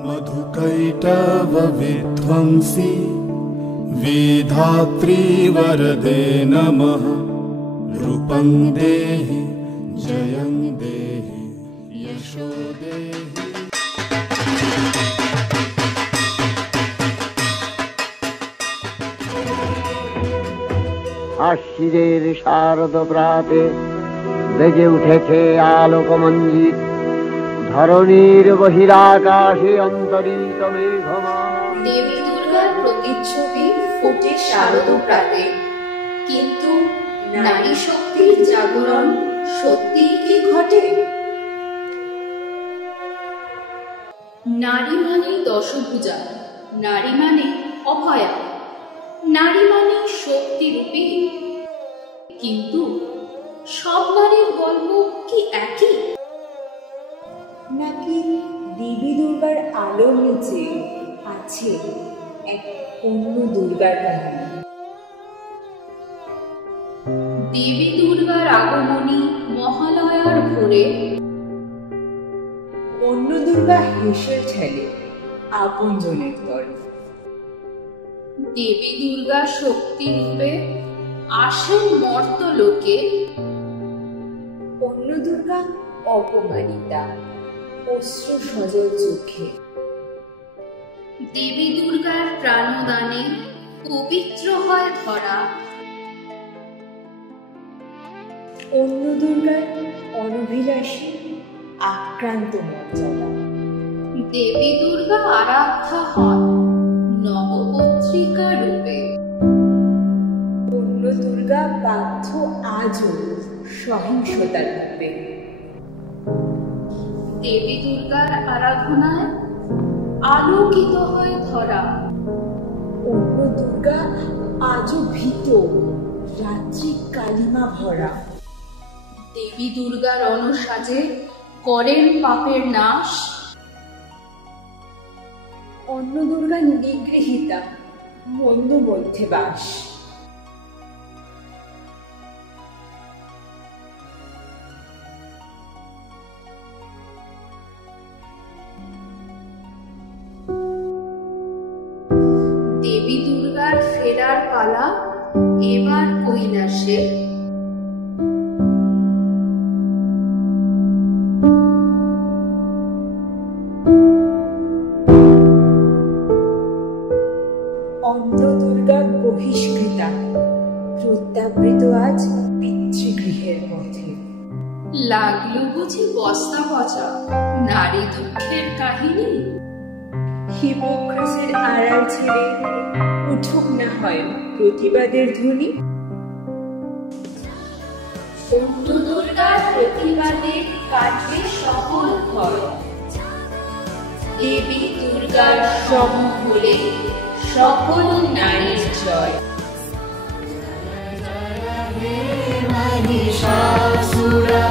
मधुकैटव विध्वंसी विधात्री वरदे नमः। रूपं देहि जयं देहि यशो देहि। আশ্বিনের শারদ প্রাতে বেজে উঠেছে আলোকমঞ্জিত, ধরণীর বহিরাকাশে অন্তরিত মেঘমালা। দেবী দুর্গার প্রতিচ্ছবি ফোটে শারদ প্রাতে, কিন্তু নারী শক্তির জাগরণ সত্যি কি ঘটে? নারী মানে দশভুজা, নারী মানে অভয়া, নারী মানে শক্তিরূপী। কিন্তু সব নারীর গল্প কি একই? নাকি দেবী দুর্গার আলোর নিচে আছে এক অন্য দুর্গার কাহিনী? দেবী দুর্গার আগমনী মহালয়ার ভোরে অন্য দুর্গা হেসে ঠেলে আপনজনের তরে। দেবী দুর্গা শক্তি রূপে আসেন মর্তলোকে। অন্য দুর্গা অপমানিতা, অশ্রু সজল চোখে। দেবী দুর্গার প্রাণদানে পবিত্র হয় ধরা। অন্য দুর্গার অনভিলাষী আক্রান্ত মর্যাদা। দেবী দুর্গা আরাধ্যা হন নবপত্রিকা রূপে। অন্য দুর্গা বাধ্য আজও সহিংসতার রূপে। দেবী দুর্গার আরাধনায় আলোকিত হয় ধরা। অন্য দুর্গা আজও ভীত, রাত্রি কালিমা ভরা। দেবী দুর্গার অনুসাজে করেন পাপের নাশ। অন্য দুর্গা নিগৃহীতা, মন্দ মধ্যে বাস। দেবী দুর্গার ফেরার পালা এবার কৈলাসে। অন্য দুর্গা বহিষ্কৃতা, প্রত্যাবৃত আজ পিতৃগৃহের পথে। লাগলো বুঝি বস্তা পচা নারী দুঃখের কাহিনী? হিপোক্রেসির আড়াল ছেড়ে উঠুক না হয় প্রতিবাদের ধ্বনি। অন্য দুর্গার প্রতিবাদে কাটবে সকল ভয়। দেবী দুর্গার সমভূলে সকল নারীর জয়। महिषासुरा